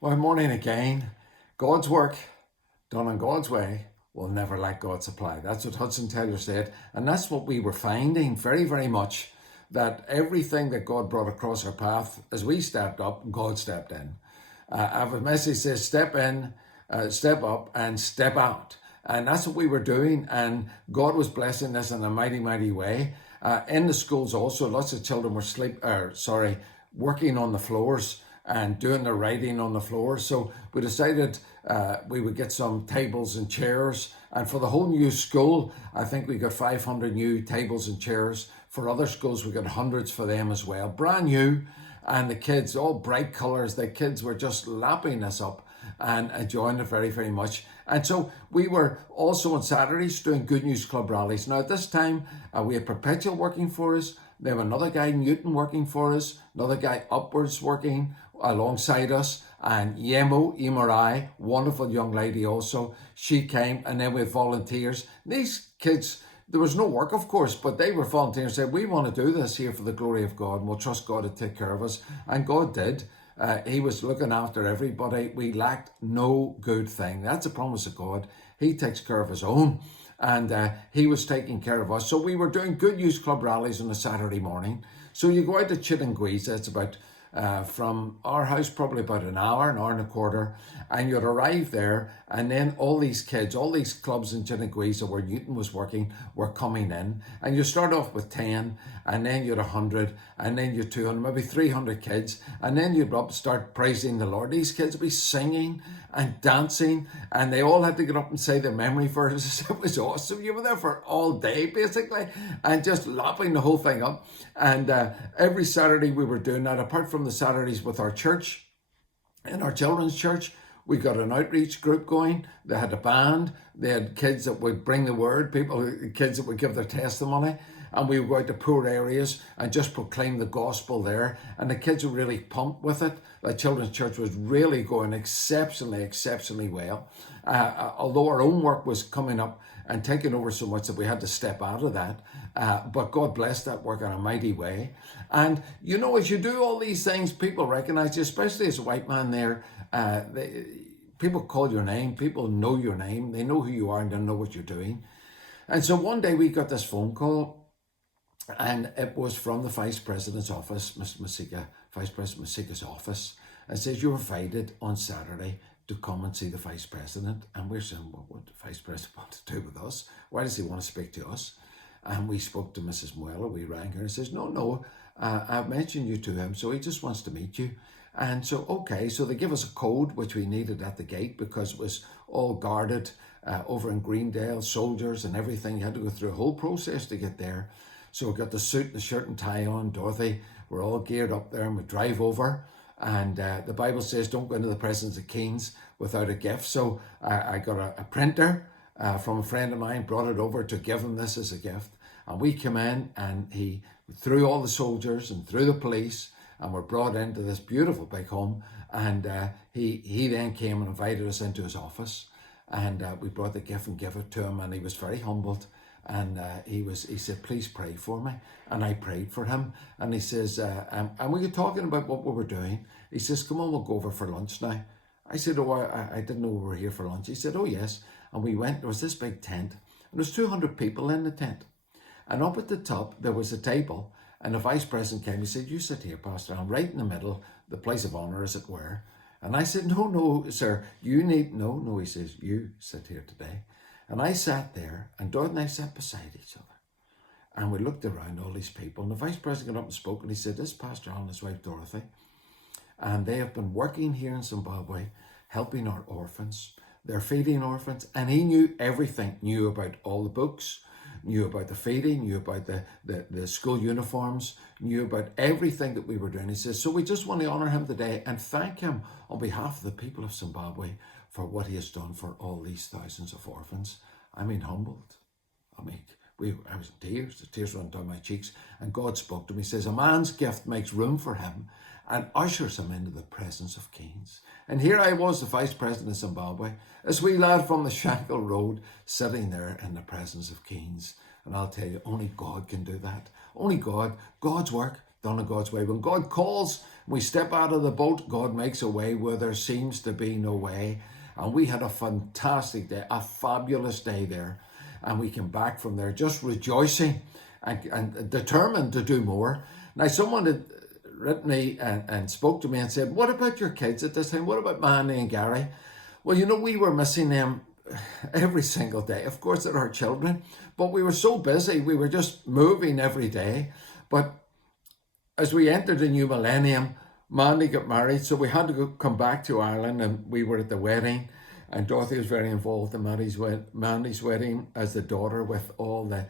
Well, morning again. God's work done in God's way will never lack God's supply. That's what Hudson Taylor said. And that's what we were finding very, very much, that everything that God brought across our path, as we stepped up, God stepped in. Our message says, step in, step up, and step out. And that's what we were doing. And God was blessing us in a mighty, mighty way. In the schools also, lots of children were working on the floors and doing their writing on the floor. So we decided we would get some tables and chairs. And for the whole new school, I think we got 500 new tables and chairs. For other schools, we got hundreds for them as well. Brand new. And the kids, all bright colours, the kids were just lapping us up and enjoying it very, very much. And so we were also on Saturdays doing Good News Club rallies. Now at this time, we had Perpetual working for us. They have another guy, Newton, working for us. Another guy, Upwards, working alongside us. And Yemo, Imarai, wonderful young lady also. She came, and then we had volunteers. These kids, there was no work, of course, but they were volunteers, said, we want to do this here for the glory of God, and we'll trust God to take care of us. And God did. He was looking after everybody. We lacked no good thing. That's a promise of God. He takes care of his own. And he was taking care of us. So we were doing Good News Club rallies on a Saturday morning. So you go out to Chittenguisa, it's about from our house, probably about an hour and a quarter, and you'd arrive there, and then all these kids, all these clubs in Chittenguisa where Newton was working, were coming in, and you start off with 10, and then you'd 100, and then you'd 200, maybe 300 kids, and then you'd start praising the Lord. These kids would be singing and dancing, and they all had to get up and say their memory verses. It was awesome. You were there for all day, basically, and just lapping the whole thing up. And every Saturday we were doing that, apart from the Saturdays with our church. In our children's church, we got an outreach group going. They had a band. They had kids that would bring the word, kids that would give their testimony. And we would go out to poor areas and just proclaim the gospel there. And the kids were really pumped with it. The children's church was really going exceptionally well. Although our own work was coming up and taking over so much that we had to step out of that. But God blessed that work in a mighty way. And, you know, as you do all these things, people recognize you, especially as a white man there. People call your name. People know your name. They know who you are and they know what you're doing. And so one day we got this phone call, and it was from the Vice President's office, Mr. Masika, Vice President Masika's office. It says, you're invited on Saturday to come and see the Vice President. And we're saying, well, what the Vice President want to do with us? Why does he want to speak to us? And we spoke to Mrs. Mueller. We rang her and says, no, I've mentioned you to him, so he just wants to meet you. And so, okay, so they give us a code, which we needed at the gate because it was all guarded over in Greendale, soldiers and everything. You had to go through a whole process to get there. So we got the suit and the shirt and tie on. Dorothy, we're all geared up there, and we drive over. And the Bible says, don't go into the presence of kings without a gift. So I got a printer from a friend of mine, brought it over to give him this as a gift. And we came in, and he, through all the soldiers and through the police, and were brought into this beautiful big home. And he then came and invited us into his office. And we brought the gift and gave it to him, and he was very humbled. And he said, please pray for me. And I prayed for him. And he says, and we were talking about what we were doing. He says, come on, we'll go over for lunch now. I said, oh, I didn't know we were here for lunch. He said, oh, yes. And we went, there was this big tent. And there was 200 people in the tent. And up at the top, there was a table. And the Vice President came. He said, you sit here, Pastor. I'm right in the middle, the place of honour, as it were. And I said, no, sir. No, he says, you sit here today. And I sat there, and Dorothy and I sat beside each other. And we looked around all these people. And the Vice President got up and spoke, and he said, this is Pastor Alan and his wife Dorothy. And they have been working here in Zimbabwe, helping our orphans. They're feeding orphans. And he knew everything, knew about all the books, knew about the feeding, knew about the school uniforms, knew about everything that we were doing. He says, so we just want to honour him today and thank him on behalf of the people of Zimbabwe for what he has done for all these thousands of orphans. I mean, humbled. I was in tears. The tears ran down my cheeks. And God spoke to me. He says, a man's gift makes room for him and ushers him into the presence of kings. And here I was, the Vice President of Zimbabwe, this wee lad from the Shankill Road, sitting there in the presence of kings. And I'll tell you, only God can do that. Only God, God's work done in God's way. When God calls We step out of the boat, God makes a way where there seems to be no way. And we had a fantastic day, a fabulous day there. And we came back from there just rejoicing and determined to do more. Now, someone had written me and spoke to me and said, what about your kids at this time? What about Mandy and Gary? Well, you know, we were missing them every single day. Of course, they're our children, but we were so busy. We were just moving every day. But as we entered the new millennium, Mandy got married, so we had to come back to Ireland, and we were at the wedding, and Dorothy was very involved in Mandy's wedding as the daughter, with all the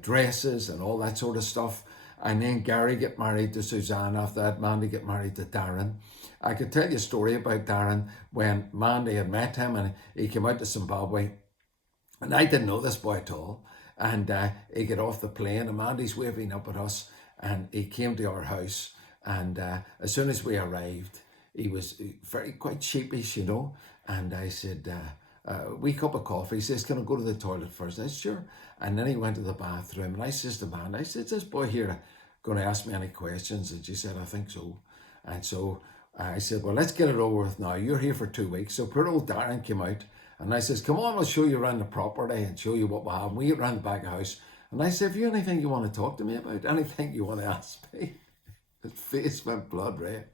dresses and all that sort of stuff. And then Gary got married to Suzanne. After that, Mandy got married to Darren. I could tell you a story about Darren when Mandy had met him and he came out to Zimbabwe. And I didn't know this boy at all. And he got off the plane and Mandy's waving up at us. And he came to our house. And as soon as we arrived, he was quite sheepish, you know. And I said, wee cup of coffee. He says, can I go to the toilet first? I said, sure. And then he went to the bathroom. And I says to Mandy, I said, is this boy here going to ask me any questions? And she said, I think so. And so I said, well, let's get it over with now. You're here for 2 weeks. So poor old Darren came out. And I says, come on, I'll show you around the property and show you what we have. We get around the back of the house. And I said, have you anything you want to talk to me about? Anything you want to ask me? His face went blood red.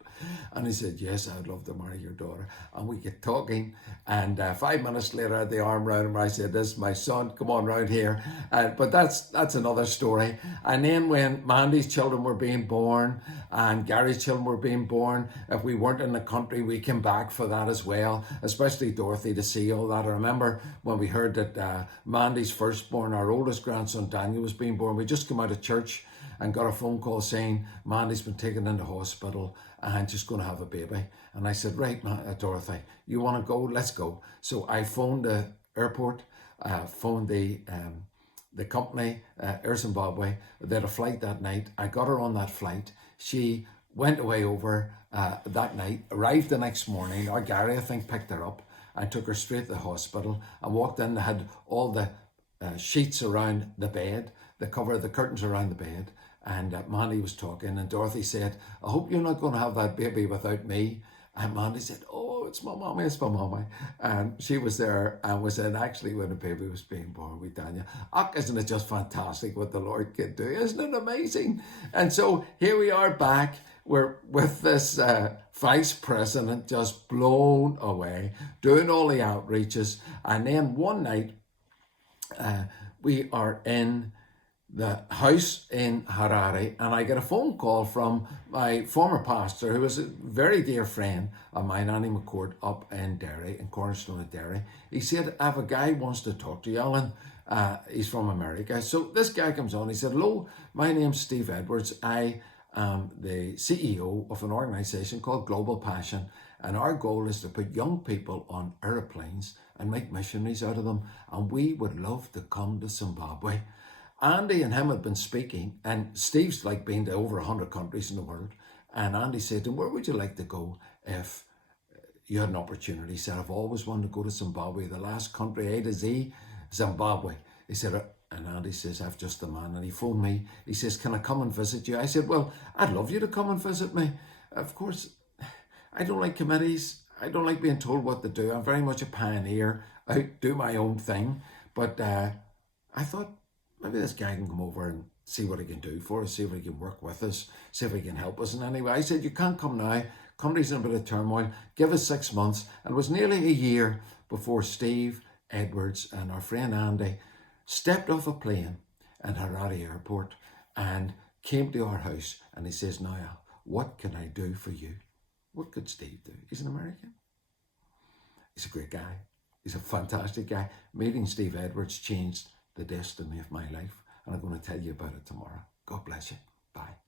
And he said, yes, I'd love to marry your daughter. And we get talking. And 5 minutes later, I had the arm round him. I said, this is my son. Come on round here. But that's another story. And then when Mandy's children were being born and Gary's children were being born, if we weren't in the country, we came back for that as well, especially Dorothy, to see all that. I remember when we heard that Mandy's firstborn, our oldest grandson, Daniel, was being born. We just came out of church and got a phone call saying Mandy's been taken into hospital and just going to have a baby. And I said, right, Dorothy, you want to go? Let's go. So I phoned the airport, phoned the company, Air Zimbabwe. They had a flight that night. I got her on that flight. She went away over that night, arrived the next morning. Our Gary, I think, picked her up and took her straight to the hospital and walked in. They had all the sheets around the bed, the curtains around the bed. And Mandy was talking, and Dorothy said, I hope you're not going to have that baby without me. And Mandy said, oh, it's my mommy, it's my mommy. And she was there and was in actually when the baby was being born with Daniel. Oh, isn't it just fantastic what the Lord can do? Isn't it amazing? And so here we are back. We're with this vice president just blown away, doing all the outreaches. And then one night, we are in the house in Harare, and I get a phone call from my former pastor, who was a very dear friend of mine, Annie McCourt, up in Derry, in Cornerstone of Derry. He said, I have a guy who wants to talk to you, Alan. He's from America. So this guy comes on. He said, hello, my name's Steve Edwards. I am the CEO of an organization called Global Passion, and our goal is to put young people on airplanes and make missionaries out of them, and we would love to come to Zimbabwe. Andy and him had been speaking, and Steve's like been to over 100 countries in the world. And Andy said to him, where would you like to go if you had an opportunity? He said, I've always wanted to go to Zimbabwe, the last country, A to Z, Zimbabwe. He said, and Andy says, I've just the man. And he phoned me. He says, can I come and visit you? I said, well, I'd love you to come and visit me. Of course, I don't like committees. I don't like being told what to do. I'm very much a pioneer. I do my own thing. But I thought, maybe this guy can come over and see what he can do for us, see if he can work with us, see if he can help us in any way. I said, you can't come now. Country's in a bit of turmoil. Give us 6 months. And it was nearly a year before Steve Edwards and our friend Andy stepped off a plane at Harare Airport and came to our house. And he says, now, what can I do for you? What could Steve do? He's an American. He's a great guy. He's a fantastic guy. Meeting Steve Edwards changed the destiny of my life, and I'm going to tell you about it tomorrow. God bless you. Bye.